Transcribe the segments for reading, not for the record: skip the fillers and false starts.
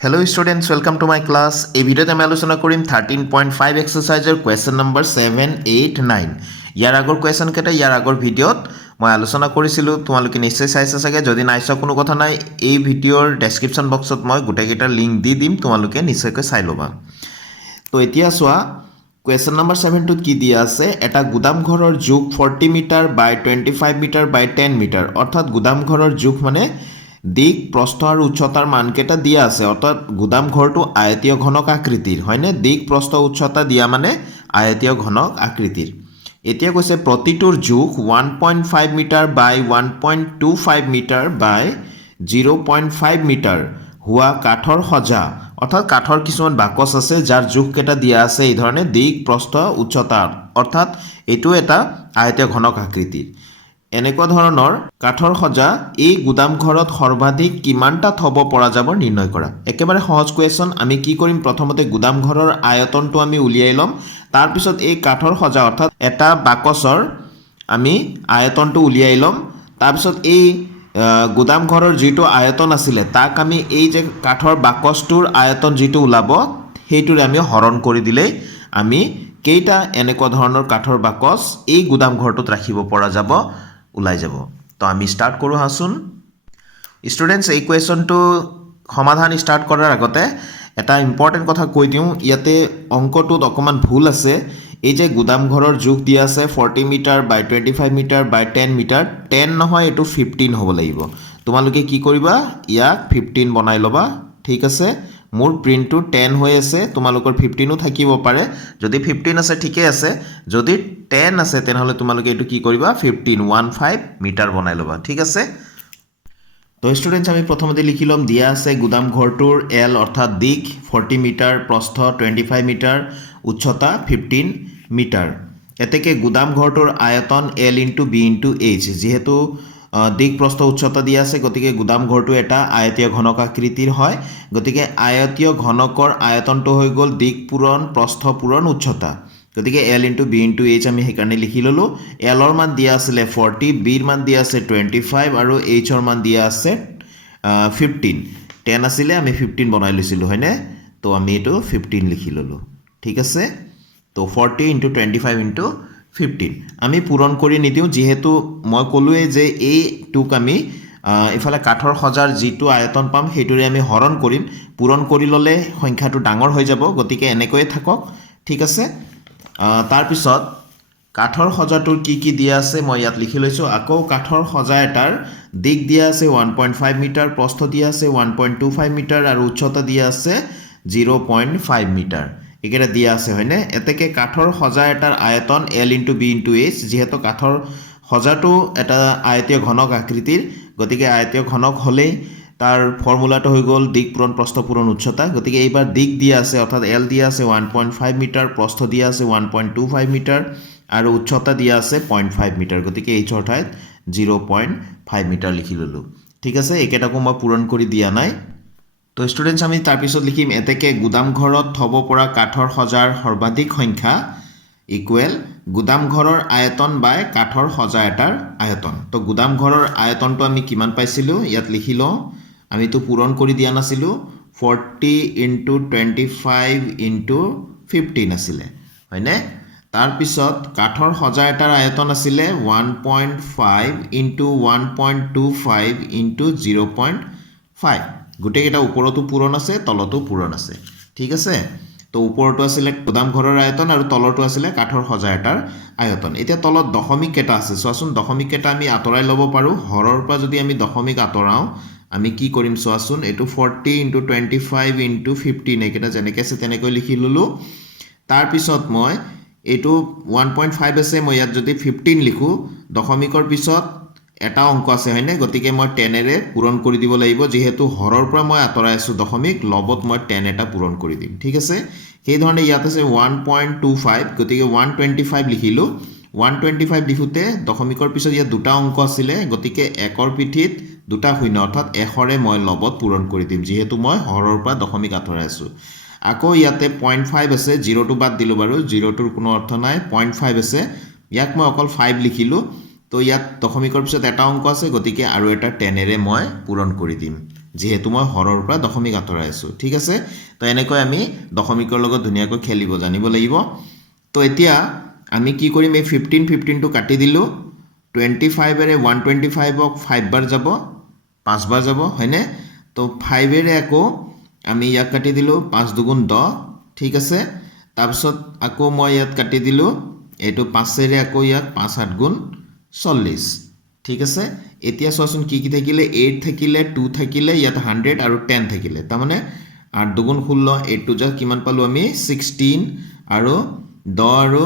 Hello students, welcome to my class. এই ভিডিওতে আমি আলোচনা কৰিম 13.5 এক্সাৰসাইজৰ কুৱেশ্যন নম্বৰ 7, 8, 9. ইয়াৰ আগৰ কুৱেশ্যন কেইটা ইয়াৰ আগৰ ভিডিঅ'ত মই আলোচনা কৰিছিলোঁ। তোমালোকে নিশ্চয় চাইছা চাগে। যদি নাই চোৱা কোনো কথা নাই, এই ভিডিঅ'ৰ ডেছক্ৰিপশ্যন বক্সত মই গোটেইকেইটাৰ লিংক দি দিম, তোমালোকে নিশ্চয়কৈ চাই ল'বা। তো এতিয়া চোৱা কুৱেশ্যন নম্বৰ 7টোত কি দিয়া আছে, এটা গুদামঘৰৰ জোখ 40 মিটাৰ বাই 25 মিটাৰ বাই 10 মিটাৰ, অৰ্থাৎ গুদামঘৰৰ জোখ মানে দিক প্ৰস্থ আৰু উচ্চতাৰ মানকেইটা দিয়া আছে। অৰ্থাৎ গুদামঘৰটো আয়তীয় ঘনক আকৃতিৰ, হয়নে? দিক প্ৰস্থ উচ্চতা দিয়া মানে আয়তীয় ঘনক আকৃতিৰ। এতিয়া কৈছে প্ৰতিটোৰ জোখ 1.5 মিটাৰ বাই 1.25 মিটাৰ বাই 0.5 মিটাৰ হোৱা কাঠৰ সজা, অৰ্থাৎ কাঠৰ কিছুমান বাকচ আছে যাৰ জোখকেইটা দিয়া আছে এই ধৰণে দিক প্ৰস্থ উচ্চতা, অৰ্থাৎ এইটো এটা আয়তীয় ঘনক আকৃতিৰ। এনেকুৱা ধৰণৰ কাঠৰ সজা এই গুদামঘৰত সৰ্বাধিক কিমানটা থ'ব পৰা যাব নিৰ্ণয় কৰা। একেবাৰে সহজ কুৱেশ্যন। আমি কি কৰিম, প্ৰথমতে গুদামঘৰৰ আয়তনটো আমি উলিয়াই ল'ম, তাৰপিছত এই কাঠৰ সজা অৰ্থাৎ এটা বাকচৰ আমি আয়তনটো উলিয়াই ল'ম। তাৰপিছত এই গুদামঘৰৰ যিটো আয়তন আছিলে তাক আমি এই যে কাঠৰ বাকচটোৰ আয়তন যিটো ওলাব সেইটোৰে আমি হৰণ কৰি দিলেই আমি কেইটা এনেকুৱা ধৰণৰ কাঠৰ বাকচ এই গুদামঘৰটোত ৰাখিব পৰা যাব ওলাই যাব। তো আমি ষ্টাৰ্ট কৰোঁ আহাচোন। ষ্টুডেণ্টছ, এই কুৱেশ্যনটো সমাধান ষ্টাৰ্ট কৰাৰ আগতে এটা ইম্পৰ্টেণ্ট কথা কৈ দিওঁ। ইয়াতে অংকটোত অকণমান ভুল আছে। এই যে গুদামঘৰৰ জোখ দিয়া আছে 40 মিটাৰ বাই 25 মিটাৰ বাই 10 মিটাৰ, 10 নহয়, এইটো 15 হ'ব লাগিব। তোমালোকে কি কৰিবা, ইয়াক 15 বনাই ল'বা, ঠিক আছে। মোৰ প্ৰিণ্টটো 10 হৈ আছে, তোমালোকৰ 15ও থাকিব পাৰে। যদি 15 আছে ঠিকেই আছে, যদি 10 আছে তেনেহ'লে তোমালোকে এইটো কি কৰিবা, 15 মিটাৰ বনাই ল'বা, ঠিক আছে। তো ষ্টুডেণ্টছ, আমি প্ৰথমতে লিখি ল'ম। দিয়া আছে গুদামঘৰটোৰ এল অৰ্থাৎ দিক 40 মিটাৰ, প্ৰস্থ 25 মিটাৰ, উচ্চতা 15 মিটাৰ। এতেকে গুদামঘৰটোৰ আয়তন L into B into H. যিহেতু দিক প্ৰস্থ উচ্চতা দিয়া আছে, গতিকে গুদামঘৰটো এটা আয়তীয় ঘনক আকৃতিৰ হয়। গতিকে আয়তীয় ঘনকৰ আয়তনটো হৈ গ'ল দিক পূৰণ প্ৰস্থ পূৰণ উচ্চতা। গতিকে L into B into H আমি সেইকাৰণে লিখি ল'লোঁ। এলৰ মান দিয়া আছিলে 40, বিৰ মান দিয়া আছে 25 আৰু এইচৰ মান দিয়া আছে 15। 10 আছিলে, আমি 15 বনাই লৈছিলোঁ, হয়নে? তো আমি এইটো 15 লিখি ল'লোঁ, ঠিক আছে। তো 40 ইনটু 25 ইনটু 15 আমি পূৰণ কৰি নিদিওঁ, যিহেতু মই ক'লোৱেই যে এইটোক আমি এইফালে কাঠৰ সজাৰ যিটো আয়তন পাম সেইটোৰে আমি হৰণ কৰিম। পূৰণ কৰি ল'লে সংখ্যাটো ডাঙৰ হৈ যাব, গতিকে এনেকৈয়ে থাকক, ঠিক আছে। তাৰপিছত কাঠৰ সজাটোৰ কি কি দিয়া আছে মই ইয়াত লিখি লৈছোঁ। আকৌ কাঠৰ সজা এটাৰ দিক দিয়া আছে 1.5 মিটাৰ, প্ৰস্থ দিয়া আছে 1.25 মিটাৰ আৰু উচ্চতা দিয়া আছে 0.5 মিটাৰ। এইকেইটা দিয়া আছে, হয়নে? এতেকে কাঠৰ সজা এটাৰ আয়তন L into B into H. যিহেতু কাঠৰ সজাটো এটা আয়তীয় ঘনক আকৃতিৰ, গতিকে আয়তীয় ঘনক হ'লেই তাৰ ফৰ্মুলাটো হৈ গ'ল দিক পূৰণ প্ৰস্থ পূৰণ উচ্চতা। গতিকে এইবাৰ দিক দিয়া আছে অৰ্থাৎ এল দিয়া আছে 1.5 মিটাৰ, প্ৰস্থ দিয়া আছে 1.25 মিটাৰ আৰু উচ্চতা দিয়া আছে 0.5 মিটাৰ। গতিকে এইচৰ ঠাইত 0.5 মিটাৰ লিখি ল'লোঁ, ঠিক আছে। এইকেইটাকো মই পূৰণ কৰি দিয়া নাই। তো ষ্টুডেণ্টছ, আমি তাৰপিছত লিখিম এতেকে গুদামঘৰত থ'ব পৰা কাঠৰ সজাৰ সৰ্বাধিক সংখ্যা ইকুৱেল গুদামঘৰৰ আয়তন বাই কাঠৰ সজা এটাৰ আয়তন। তো গুদামঘৰৰ আয়তনটো আমি কিমান পাইছিলোঁ ইয়াত লিখি লওঁ। আমিতো পূৰণ কৰি দিয়া নাছিলোঁ। 40 ইনটু 25 ইনটু 15 আছিলে, হয়নে? তাৰপিছত কাঠৰ সজা এটাৰ আয়তন আছিলে 1.5 ইনটু 1.25 ইনটু 0.5। গোটেইকেইটা ওপৰতো পূৰণ আছে, তলতো পূৰণ আছে, ঠিক আছে। তো ওপৰতো আছিলে গুদামঘৰৰ আয়তন আৰু তলৰটো আছিলে কাঠৰ সজা এটাৰ আয়তন। এতিয়া তলত দশমিক কেইটা আছে চোৱাচোন। দশমিক কেইটা আমি আঁতৰাই ল'ব পাৰোঁ। হৰৰ পৰা যদি আমি দশমিক আঁতৰাওঁ আমি কি কৰিম চোৱাচোন। এইটো 40 ইনটু 25 ইনটু 15, এইকেইটা যেনেকৈ আছে তেনেকৈ লিখি ল'লোঁ। তাৰপিছত মই এইটো 1.5 আছে, মই ইয়াত যদি 15 লিখোঁ, দশমিকৰ পিছত এটা অংক আছে, হয়নে? গতিকে মই 10ৰে পূৰণ কৰি দিব লাগিব। যিহেতু হৰৰ পৰা মই আঁতৰাই আছোঁ দশমিক, লবত মই 10 এটা পূৰণ কৰি দিম, ঠিক আছে। সেইধৰণে ইয়াত আছে 1.25, গতিকে 125 লিখিলোঁ। 125 লিখোঁতে দশমিকৰ পিছত ইয়াত দুটা অংক আছিলে, গতিকে একৰ পিঠিত দুটা শূন্য, অৰ্থাৎ এশৰে মই লবত পূৰণ কৰি দিম, যিহেতু মই হৰৰ পৰা দশমিক আঁতৰাই আছোঁ। আকৌ ইয়াতে 0.5 আছে, জিৰ'টো বাদ দিলোঁ বাৰু, জিৰ'টোৰ কোনো অৰ্থ নাই। 0.5 আছে, ইয়াক মই অকল 5 লিখিলোঁ। তো ইয়াত দশমিকৰ পিছত এটা অংক আছে, গতিকে আৰু এটা 10ৰে মই পূৰণ কৰি দিম, যেহেতু মই হৰৰ পৰা দশমিক আঁতৰাই আছোঁ ঠিক আছে তো এনেকৈ আমি দশমিকৰ লগত ধুনীয়াকৈ খেলিব জানিব লাগিব তো এতিয়া আমি কি কৰিম এই 15 টো কাটি দিলোঁ 25 এৰে 125ক 5 বাৰ যাব 5 বাৰ যাব হয়নে তো 5 এৰে আকৌ আমি ইয়াক কাটি দিলোঁ 5 দুগুণ 10 ঠিক আছে তাৰপিছত আকৌ মই ইয়াত কাটি দিলোঁ এইটো 5 এৰে আকৌ ইয়াত 5 8 গুণ 40 ঠিক আছে এতিয়া চোৱাচোন কি কি থাকিলে 8 থাকিলে 2 থাকিলে ইয়াত 100 আৰু 10 থাকিলে তাৰ মানে 8 দুগুণ 16 8 যা কিমান পালো আমি 16 আৰু 10 আৰু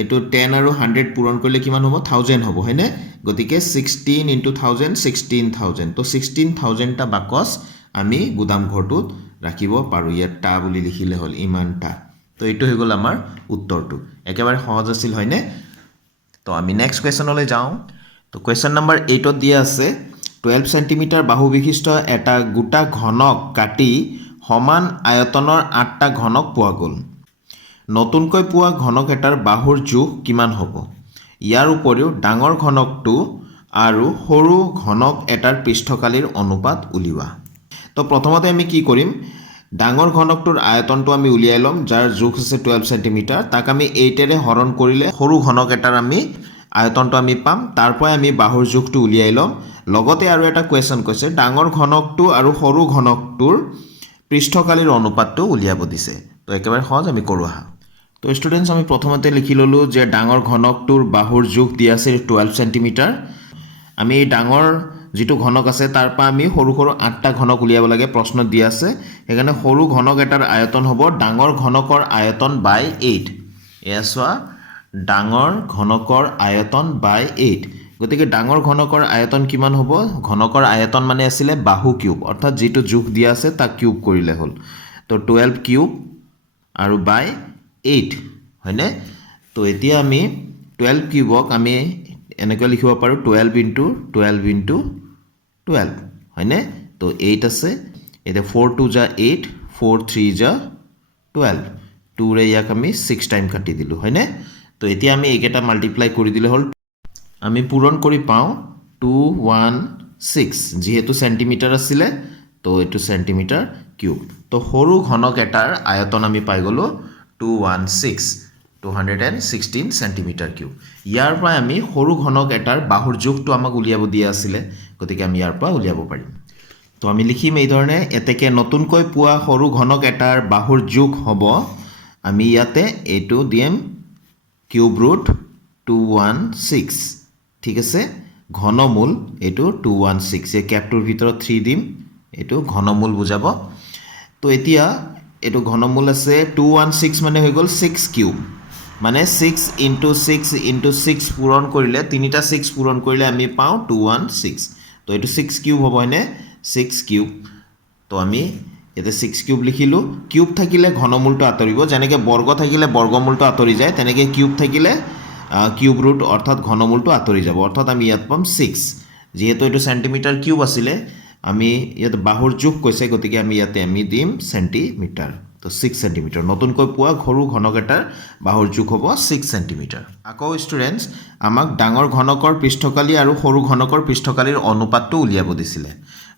এইটো 10 আৰু 100 পূৰণ কৰিলে কিমান হ'ব 1000 হ'ব হয়নে গতিকে 16 into 1000 16000 তো 16000 টা বাকচ আমি গুদাম ঘৰটোত ৰাখিব পাৰো ইয়াত টা বুলি লিখিলে হ'ল ইমানটা তো এইটো হৈ গ'ল আমাৰ উত্তৰটো একেবাৰে সহজ আছিল হয়নে তো আমি নেক্সট কোৱেশ্যনলৈ যাওঁ তো কোৱেশ্যন নম্বৰ 8 ত দিয়া আছে 12 সেন্টিমিটাৰ বাহু বিশিষ্ট এটা গোটা ঘনক কাটি সমান আয়তনৰ 8টা ঘনক পোৱা গ'ল নতুনকৈ পোৱা ঘনক এটাৰ বাহুৰ জোখ কিমান হ'ব ইয়াৰ উপৰিও ডাঙৰ ঘনকটো আৰু সৰু ঘনক এটাৰ পৃষ্ঠকালিৰ অনুপাত উলিওৱা তো প্ৰথমতে আমি কি কৰিম ডাঙৰ ঘনকটোৰ আয়তনটো আমি উলিয়াই লম যাৰ জোখ আছে 12 সেন্টিমিটাৰ তাক আমি 8 এৰে হৰণ কৰিলে সৰু ঘনক এটাৰ আমি আয়তনটো আমি পাম তাৰ পৰা আমি বাহুৰ জোখটো উলিয়াই লম লগতে আৰু এটা কোৱেশ্যন কৈছে ডাঙৰ ঘনকটো আৰু সৰু ঘনকটোৰ পৃষ্ঠকালিৰ অনুপাতটো উলিয়াব দিছে তো একেবাৰে সহজ আমি কৰো আহা তো ষ্টুডেন্টস আমি প্ৰথমতে লিখি ললো যে ডাঙৰ ঘনকটোৰ বাহুৰ জোখ দিয়া আছে 12 সেন্টিমিটাৰ আমি এই ডাঙৰ যেটো ঘনক আছে তাৰ পৰা আমি সৰু সৰু 8টা ঘনক উলিয়াব লাগে প্ৰশ্ন দিয়া আছে সেইকাৰণে সৰু ঘনক এটাৰ আয়তন হ'ব ডাঙৰ ঘনকৰ আয়তন বাই 8 এয়া চোৱা ডাঙৰ ঘনকৰ আয়তন বাই 8 গতিকে ডাঙৰ ঘনকৰ আয়তন কিমান হ'ব ঘনকৰ আয়তন মানে আছিল বাহু কিউব অৰ্থাৎ যেটো জোখ দিয়া আছে তাক কিউব কৰিলে হ'ল তো 12 কিউব আৰু বাই 8 হয়নে তো এতিয়া আমি 12 কিউবক আমি এনেকৈ লিখিব পাৰো 12 into 12 হয়নে তো 8 আছে এটা 4 2 যা 8 4 3 যা 12 2 ৰে ইয়াক আমি 6 টাইম কাটি দিলো হয়নে তো এতিয়া আমি এইকেটা মাল্টিপ্লাই কৰি দিলে হ'ল আমি পূৰণ কৰি পাও 216 যেহেতু সেন্টিমিটাৰ আছিল তো এটো সেন্টিমিটাৰ কিউব তো সৰু ঘনক এটাৰ আয়তন আমি পাই গলো 216 সেন্টিমিটাৰ কিউব ইয়াৰ পৰা আমি সৰু ঘনক এটাৰ বাহুৰ জোখটো আমাক উলিয়াব দিয়া আছিল গতিকে আমি ইয়াৰ পৰা উলিয়াব পাৰিম তো আমি লিখিম এই ধৰণে এতেকে নতুনকৈ পোৱা সৰু ঘনক এটাৰ বাহুৰ জোখ হ'ব আমি ইয়াতে এটো দিম কিউব ৰুট 216 ঠিক আছে ঘনমূল এটো 216 এই ক্যাপটোৰ ভিতৰত 3 দিম এটো ঘনমূল বুজাব তো এতিয়া এটো ঘনমূল আছে 216 মানে হৈ গ'ল 6 কিউব মানে 6 into 6 into 6 পূৰণ কৰিলে তিনিটা 6 পূৰণ কৰিলে আমি পাও 216 তো এটো 6 কিউব হ'ব হয়নে 6 কিউব তো আমি এতে 6 কিউব লিখিলো কিউব থাকিলে ঘনমূলটো আতৰিব যেনেকৈ বৰ্গ থাকিলে বৰ্গমূলটো আতৰি যায় তেনেকৈ কিউব থাকিলে কিউব ৰুট অৰ্থাৎ ঘনমূলটো আতৰি যাব অৰ্থাৎ আমি ইয়াত পাম 6 যেহেতু এটো সেন্টিমিটাৰ কিউব আছিল আমি ইয়াত বাহুৰ জোখ কৈছে গতিকে আমি ইয়াতে আমি দিম সেন্টিমিটাৰ তো 6 সেন্টিমিটাৰ নতুনকৈ পোৱা সৰু ঘনক এটাৰ বাহুৰ জোখ হ'ব 6 সেন্টিমিটাৰ আকৌ ষ্টুডেন্টস আমাক ডাঙৰ ঘনকৰ পৃষ্ঠকালি আৰু সৰু ঘনকৰ পৃষ্ঠকালিৰ অনুপাতটো উলিয়াব দিছিল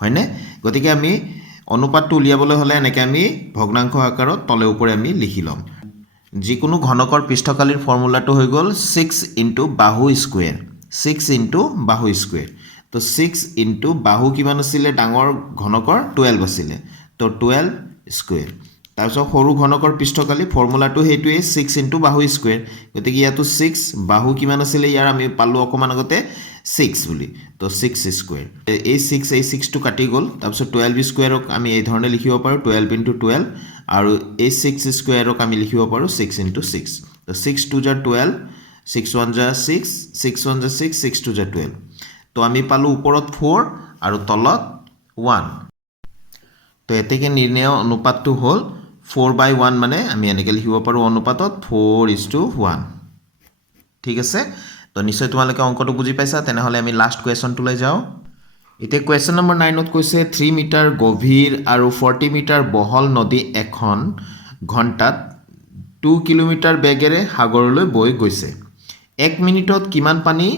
হয়নে গতিকে আমি অনুপাতটো উলিয়াবলৈ হলে এনেকৈ আমি ভগ্নাংশ আকাৰত তলে ওপৰে আমি লিখি লম যিকোনো ঘনকৰ পৃষ্ঠকালিৰ ফৰ্মুলাটো হৈ গ'ল 6 into বাহু স্কয়াৰ 6 into বাহু স্কয়াৰ তো 6 into বাহু কিমান আছিল ডাঙৰ ঘনকৰ 12 আছিল তো 12 স্কয়াৰ তাৰপিছত সৰু ঘনকৰ পৃষ্ঠকালি ফৰ্মুলাটো হেতুৱে 6 into বাহু স্কয়াৰ গতিকে ইয়াতো 6 বাহু কিমান আছিল ইয়াৰ আমি পালো অকমান আগতে 6 বুলি তো 6 স্কয়াৰ এই 6 টো কাটি গ'ল তাৰপিছত 12 স্কয়াৰক আমি এই ধৰণে লিখিব পাৰো 12 into 12 আৰু এই 6 স্কয়াৰক আমি লিখিব পাৰো 6 into 6 তো 6 2 যা 12 6 1 যা 6 6 1 যা 6 6 2 যা 12 তো আমি পালো ওপৰত 4 আৰু তলত 1 তো এতেকে নিৰ্ণয় অনুপাতটো হ'ল 4/1 মানে আমি এনেকৈ লিখিব পাৰো অনুপাতত 4:1 ঠিক আছে তো নিশ্চয় তোমালোকে অংকটো বুজি পাইছা তেনেহলে আমি লাষ্ট কোৱেশ্যনটোলৈ যাওঁ এতিয়া কোৱেশ্যন নম্বৰ 9 ত কৈছে 3 মিটাৰ গভীৰ আৰু 40 মিটাৰ বহল নদী এখন ঘণ্টাত 2 কিলোমিটাৰ বেগেৰে সাগৰলৈ বৈ গৈছে 1 মিনিটত কিমান পানী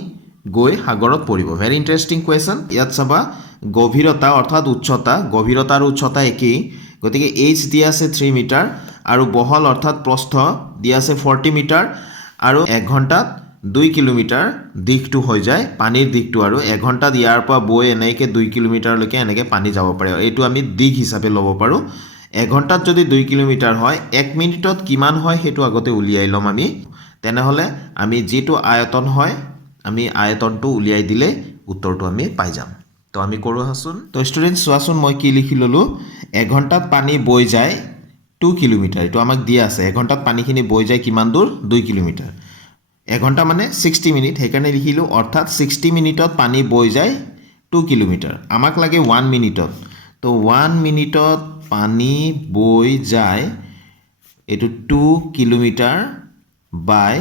গৈ সাগৰত পৰিব ভেৰি ইন্টাৰেষ্টিং কোৱেশ্যন ইয়াত চাবা গভীৰতা অৰ্থাৎ উচ্চতা গভীৰতা আৰু উচ্চতা একেই গতিকে h দিয়া আছে 3 মিটাৰ আৰু বহল অৰ্থাৎ প্ৰস্থ দিয়া আছে 40 মিটাৰ আৰু 1 ঘণ্টাত 2 কিলোমিটাৰ দিশটো হৈ যায় পানীৰ দিশটো আৰু 1 ঘণ্টাত ইয়াৰ পৰা বৈ এনেকৈ 2 কিলোমিটাৰলৈকে এনেকৈ পানী যাব পাৰে এইটো আমি দিশ হিচাপে ল'ব পাৰোঁ 1 ঘণ্টাত যদি 2 কিলোমিটাৰ হয় 1 মিনিটত কিমান হয় সেইটো আগতে উলিয়াই ল'ম আমি তেনেহ'লে আমি যেটো আয়তন হয় আমি আয়তনটো উলিয়াই দিলে উত্তৰটো আমি পাই যাম তো আমি কৰোঁ হাচোন তো ষ্টুডেন্টস চোৱাচোন মই কি লিখি ল'লোঁ 1 ঘণ্টাত পানী বৈ যায় 2 কিলোমিটাৰ এইটো আমাক দিয়া আছে 1 ঘণ্টাত পানীখিনি বৈ যায় কিমান দূৰ 2 কিলোমিটাৰ 1 ঘণ্টা মানে 60 মিনিট সেইকাৰণে লিখিলোঁ অৰ্থাৎ 60 মিনিটত পানী বৈ যায় 2 কিলোমিটাৰ আমাক লাগে 1 মিনিটত তো 1 মিনিটত পানী বৈ যায় এইটো 2 কিলোমিটাৰ বাই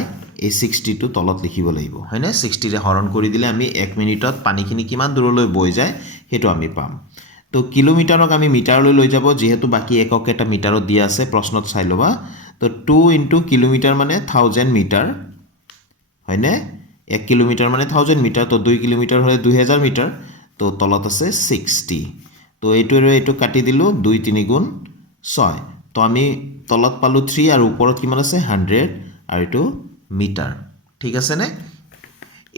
এই 60 টো তলত লিখিব লাগিব হয়নে 60 ৰে হৰণ কৰি দিলে আমি 1 মিনিটত পানীখিনি কিমান দূৰলৈ বৈ যায় হেতু আমি পাম তো কিলোমিটাৰক আমি মিটাৰলৈ লৈ যাব যেহেতু বাকি একক এটা মিটাৰত দিয়া আছে প্ৰশ্নত চাই লবা তো 2 * কিলোমিটাৰ মানে 1000 মিটাৰ হয়নে 1 কিলোমিটাৰ মানে 1000 মিটাৰ তো 2 কিলোমিটাৰ হলে 2000 মিটাৰ তো তলত আছে 60 তো এইটো কাটি দিলো 2 3 গুণ 6 তো আমি তলত পালো 3 আৰু ওপৰত কিমান আছে 100 আৰু এটো মিটাৰ ঠিক আছে নে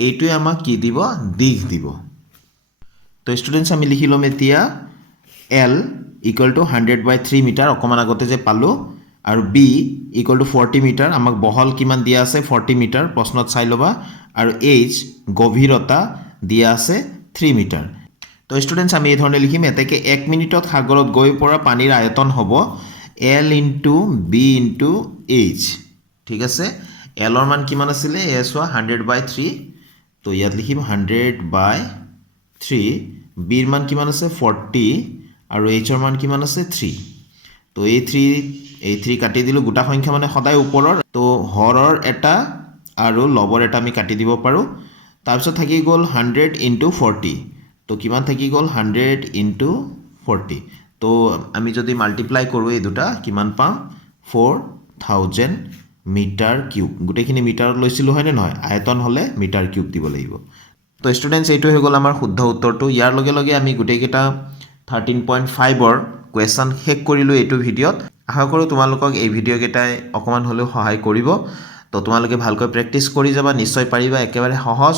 এইটোৱে আমাক কি দিব দিশ দিব তো স্টুডেন্টস আমি লিখি লম এতিয়া L = 100/3 মিটাৰ অকমান আগতে যে পালো আৰু B = 40 মিটাৰ আমাক বহল কিমান দিয়া আছে 40 মিটাৰ প্ৰশ্নত চাই লবা আৰু H গভীৰতা দিয়া আছে 3 মিটাৰ তো স্টুডেন্টস আমি এই ধৰণে লিখিম এতেকে 1 মিনিটত সাগৰত গৈ পৰা পানীৰ আয়তন হ'ব L * B * H ঠিক আছে L ৰ মান কিমান আছিল S 100/3 তো ইয়াত লিখিম 100/3 B ৰ মান কিমান আছে 40 আৰু H ৰ মান কিমান আছে 3 তো এই 3 কাটি দিলো গোটা সংখ্যা মানে সদায় ওপৰৰ তো হৰৰ এটা আৰু লবৰ এটা আমি কাটি দিব পাৰো তাৰ পিছত থাকি গল 100 * 40 তো কিমান থাকি গল 100 * 40 তো আমি যদি মাল্টিপ্লাই কৰো এই দুটা কিমান পাম 4000 মিটাৰ কিউব গুটেখিনি মিটাৰত লৈছিলো হয়নে নহয় আয়তন হলে মিটাৰ কিউব দিব লাগিব তো স্টুডেন্টস এইটো হৈ গল আমাৰ শুদ্ধ উত্তৰটো ইয়াৰ লগে লগে আমি গুটেকিটা 13.5 ৰ কোৱেশ্চন শেষ কৰিলো এইটো ভিডিঅত আশা কৰো তোমালোকক এই ভিডিঅ কেটাই অকমান হলেও সহায় কৰিব তো তোমালোকে ভালকৈ প্ৰেক্টিস কৰি যাবা নিশ্চয় পাৰিবা একেবাৰে সহজ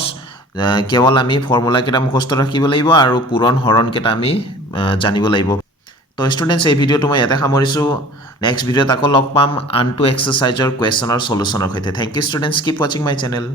কেৱল আমি ফৰ্মুলা কেটা মুখস্থ ৰাখিব লাগিব আৰু পূৰণ হৰণ কেটা আমি জানিব লাগিব তো স্টুডেন্টস এই ভিডিঅটো মই ইয়াতে সামৰিছো নেক্সট ভিডিঅত আকৌ লগ পাম আনটো এক্সাৰসাইজৰ কোৱেশ্চনৰ সলুশনৰ সৈতে thank you students keep watching my channel